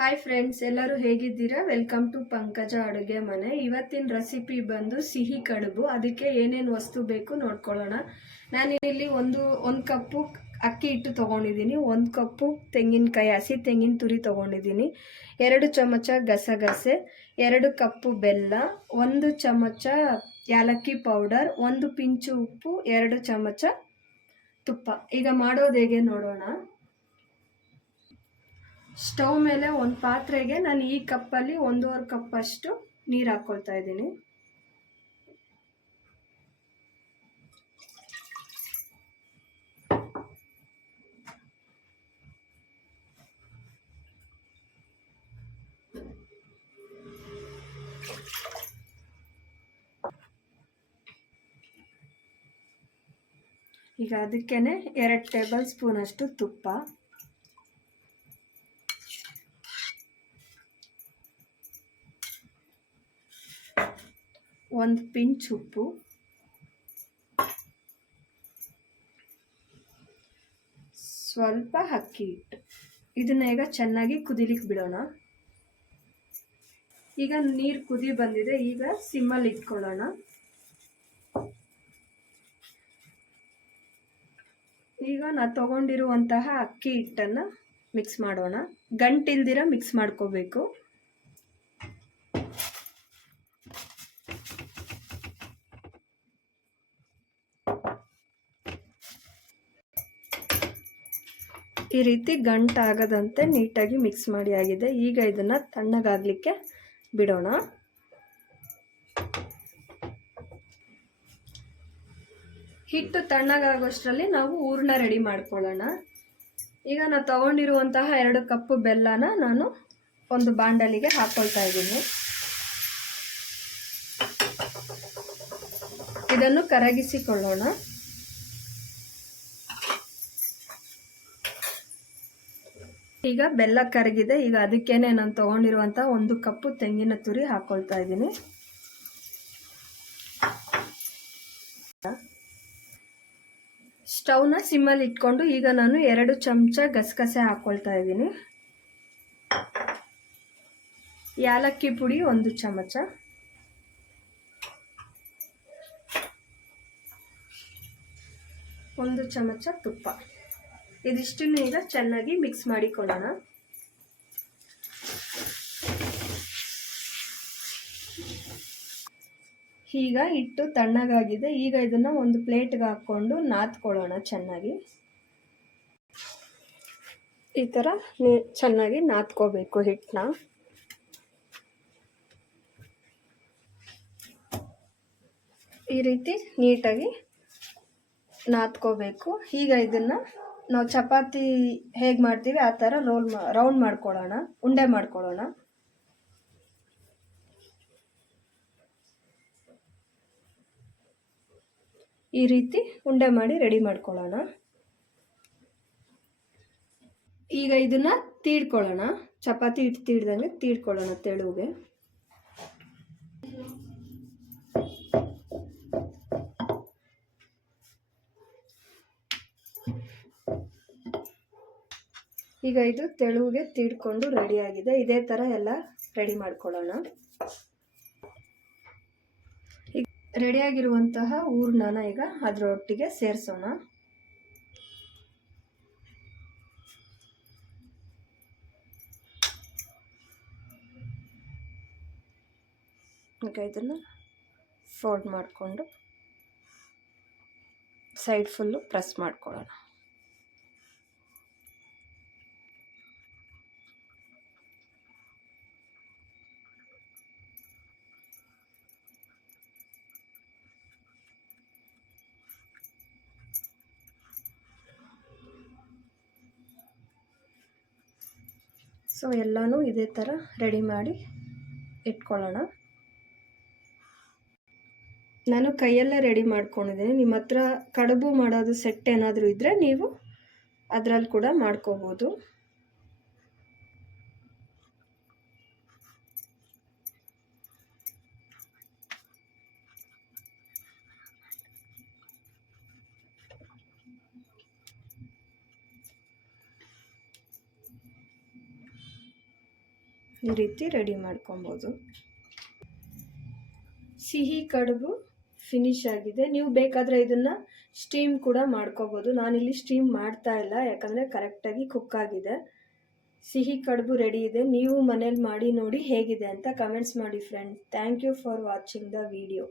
Hi friends, ಎಲ್ಲರೂ ಹೇಗಿದ್ದೀರಾ? Welcome to ಪಂಕಜ ಅಡುಗೆ ಮನೆ. ಇವತ್ತಿನ ರೆಸಿಪಿ ಬಂದು ಸಿಹಿ ಕಡುಬು. ಅದಕ್ಕೆ ಏನೇನು ವಸ್ತು ಬೇಕು ನೋಡ್ಕೊಳ್ಳೋಣ. ನಾನು ಇಲ್ಲಿ ಒಂದು ಕಪ್ಪು ಅಕ್ಕಿ ಹಿಟ್ಟು ತೊಗೊಂಡಿದ್ದೀನಿ, 1 ಕಪ್ಪು ತೆಂಗಿನಕಾಯಿ ಹಸಿ ತೆಂಗಿನ ತುರಿ ತೊಗೊಂಡಿದ್ದೀನಿ, 2 ಚಮಚ ಗಸಗಸೆ, 2 ಕಪ್ಪು ಬೆಲ್ಲ, 1 ಚಮಚ ಯಾಲಕ್ಕಿ ಪೌಡರ್, 1 ಪಿಂಚು ಉಪ್ಪು, 2 ಚಮಚ ತುಪ್ಪ. ಈಗ ಮಾಡೋದು ಹೇಗೆ ನೋಡೋಣ. ಸ್ಟವ್ ಮೇಲೆ ಒಂದು ಪಾತ್ರೆಗೆ ನಾನು ಈ ಕಪ್ಪಲ್ಲಿ 1.5 ಕಪ್ಪಷ್ಟು ನೀರು ಹಾಕ್ಕೊಳ್ತಾ ಇದ್ದೀನಿ. ಈಗ ಅದಕ್ಕೇನೆ 2 ಟೇಬಲ್ ಸ್ಪೂನ್ ಅಷ್ಟು ತುಪ್ಪ, 1 ಪಿಂಚ್ ಉಪ್ಪು, ಸ್ವಲ್ಪ ಅಕ್ಕಿ ಹಿಟ್ಟು. ಇದನ್ನ ಈಗ ಚೆನ್ನಾಗಿ ಕುದಿಲಿಕ್ಕೆ ಬಿಡೋಣ. ಈಗ ನೀರು ಕುದಿ ಬಂದಿದೆ. ಈಗ ಸಿಮ್ಮಲ್ಲಿ ಇಟ್ಕೊಳ್ಳೋಣ. ಈಗ ನಾನು ತಗೊಂಡಿರುವಂತಹ ಅಕ್ಕಿ ಹಿಟ್ಟನ್ನು ಮಿಕ್ಸ್ ಮಾಡೋಣ. ಗಂಟಿಲ್ದಿರ ಮಿಕ್ಸ್ ಮಾಡ್ಕೋಬೇಕು. ಈ ರೀತಿ ಗಂಟಾಗದಂತೆ ನೀಟಾಗಿ ಮಿಕ್ಸ್ ಮಾಡಿ ಆಗಿದೆ. ಈಗ ಇದನ್ನು ತಣ್ಣಗಾಗಲಿಕ್ಕೆ ಬಿಡೋಣ. ಹಿಟ್ಟು ತಣ್ಣಗಾಗೋಷ್ಟರಲ್ಲಿ ನಾವು ಹೂರಣ ರೆಡಿ ಮಾಡ್ಕೊಳ್ಳೋಣ. ಈಗ ನಾನು ತಗೊಂಡಿರುವಂತಹ 2 ಕಪ್ಪು ಬೆಲ್ಲನ ನಾನು ಒಂದು ಬಾಂಡಲಿಗೆ ಹಾಕ್ಕೊಳ್ತಾ ಇದ್ದೀನಿ. ಇದನ್ನು ಕರಗಿಸಿಕೊಳ್ಳೋಣ. ಈಗ ಬೆಲ್ಲ ಕರಗಿದೆ. ಈಗ ಅದಕ್ಕೇನೆ ನಾನು ತಗೊಂಡಿರುವಂಥ 1 ಕಪ್ಪು ತೆಂಗಿನ ತುರಿ ಹಾಕ್ಕೊಳ್ತಾ ಇದ್ದೀನಿ. ಸ್ಟವ್ನ ಸಿಮ್ಮಲ್ಲಿ ಇಟ್ಕೊಂಡು ಈಗ ನಾನು 2 ಚಮಚ ಗಸಗಸೆ ಹಾಕ್ಕೊಳ್ತಾ ಇದ್ದೀನಿ. ಯಾಲಕ್ಕಿ ಪುಡಿ 1 ಚಮಚ, ಒಂದು ಚಮಚ ತುಪ್ಪ. ಇದಿಷ್ಟನ್ನು ಈಗ ಚೆನ್ನಾಗಿ ಮಿಕ್ಸ್ ಮಾಡಿಕೊಳ್ಳೋಣ. ಈಗ ಹಿಟ್ಟು ತಣ್ಣಗಾಗಿದೆ. ಈಗ ಇದನ್ನು ಒಂದು ಪ್ಲೇಟ್ಗೆ ಹಾಕ್ಕೊಂಡು ನಾದ್ಕೊಳ್ಳೋಣ ಚೆನ್ನಾಗಿ. ಈ ಥರ ಚೆನ್ನಾಗಿ ನಾದ್ಕೋಬೇಕು ಹಿಟ್ಟನ್ನ. ಈ ರೀತಿ ನೀಟಾಗಿ ನಾದ್ಕೋಬೇಕು. ಈಗ ಇದನ್ನು ನಾವು ಚಪಾತಿ ಹೇಗೆ ಮಾಡ್ತೀವಿ ಆ ಥರ ರೌಂಡ್ ಮಾಡ್ಕೊಳ್ಳೋಣ, ಉಂಡೆ ಮಾಡ್ಕೊಳ್ಳೋಣ. ಈ ರೀತಿ ಉಂಡೆ ಮಾಡಿ ರೆಡಿ ಮಾಡ್ಕೊಳ್ಳೋಣ. ಈಗ ಇದನ್ನ ತೀಡ್ಕೊಳ್ಳೋಣ. ಚಪಾತಿ ಹಿಟ್ಟು ತೀಡ್ದಂಗೆ ತೀಡ್ಕೊಳ್ಳೋಣ ತೆಳುಗೆ. ಈಗ ಇದು ತೆಳುಗೆ ತೀಡ್ಕೊಂಡು ರೆಡಿಯಾಗಿದೆ. ಇದೇ ಥರ ಎಲ್ಲ ರೆಡಿ ಮಾಡ್ಕೊಳ್ಳೋಣ. ಈಗ ರೆಡಿಯಾಗಿರುವಂತಹ ಹೂರಣನ ಈಗ ಅದರೊಟ್ಟಿಗೆ ಸೇರಿಸೋಣ. ಈಗ ಇದನ್ನು ಫೋಲ್ಡ್ ಮಾಡಿಕೊಂಡು ಸೈಡ್ ಫುಲ್ಲು ಪ್ರೆಸ್ ಮಾಡ್ಕೊಳ್ಳೋಣ. ಸೊ ಎಲ್ಲನೂ ಇದೇ ಥರ ರೆಡಿ ಮಾಡಿ ಇಟ್ಕೊಳ್ಳೋಣ. ನಾನು ಕೈಯಲ್ಲೇ ರೆಡಿ ಮಾಡ್ಕೊಂಡಿದ್ದೀನಿ. ನಿಮ್ಮ ಹತ್ರ ಕಡುಬು ಮಾಡೋದು ಸೆಟ್ ಏನಾದರೂ ಇದ್ದರೆ ನೀವು ಅದರಲ್ಲಿ ಕೂಡ ಮಾಡ್ಕೋಬೋದು. ಈ ರೀತಿ ರೆಡಿ ಮಾಡ್ಕೊಬೋದು. ಸಿಹಿ ಕಡುಬು ಫಿನಿಶ್ ಆಗಿದೆ. ನೀವು ಬೇಕಾದರೆ ಇದನ್ನು ಸ್ಟೀಮ್ ಕೂಡ ಮಾಡ್ಕೋಬೋದು. ನಾನಿಲ್ಲಿ ಸ್ಟೀಮ್ ಮಾಡ್ತಾ ಇಲ್ಲ, ಯಾಕಂದರೆ ಕರೆಕ್ಟಾಗಿ ಕುಕ್ ಆಗಿದೆ. ಸಿಹಿ ಕಡುಬು ರೆಡಿ ಇದೆ. ನೀವು ಮನೇಲಿ ಮಾಡಿ ನೋಡಿ ಹೇಗಿದೆ ಅಂತ ಕಮೆಂಟ್ಸ್ ಮಾಡಿ friends. Thank you for watching the video.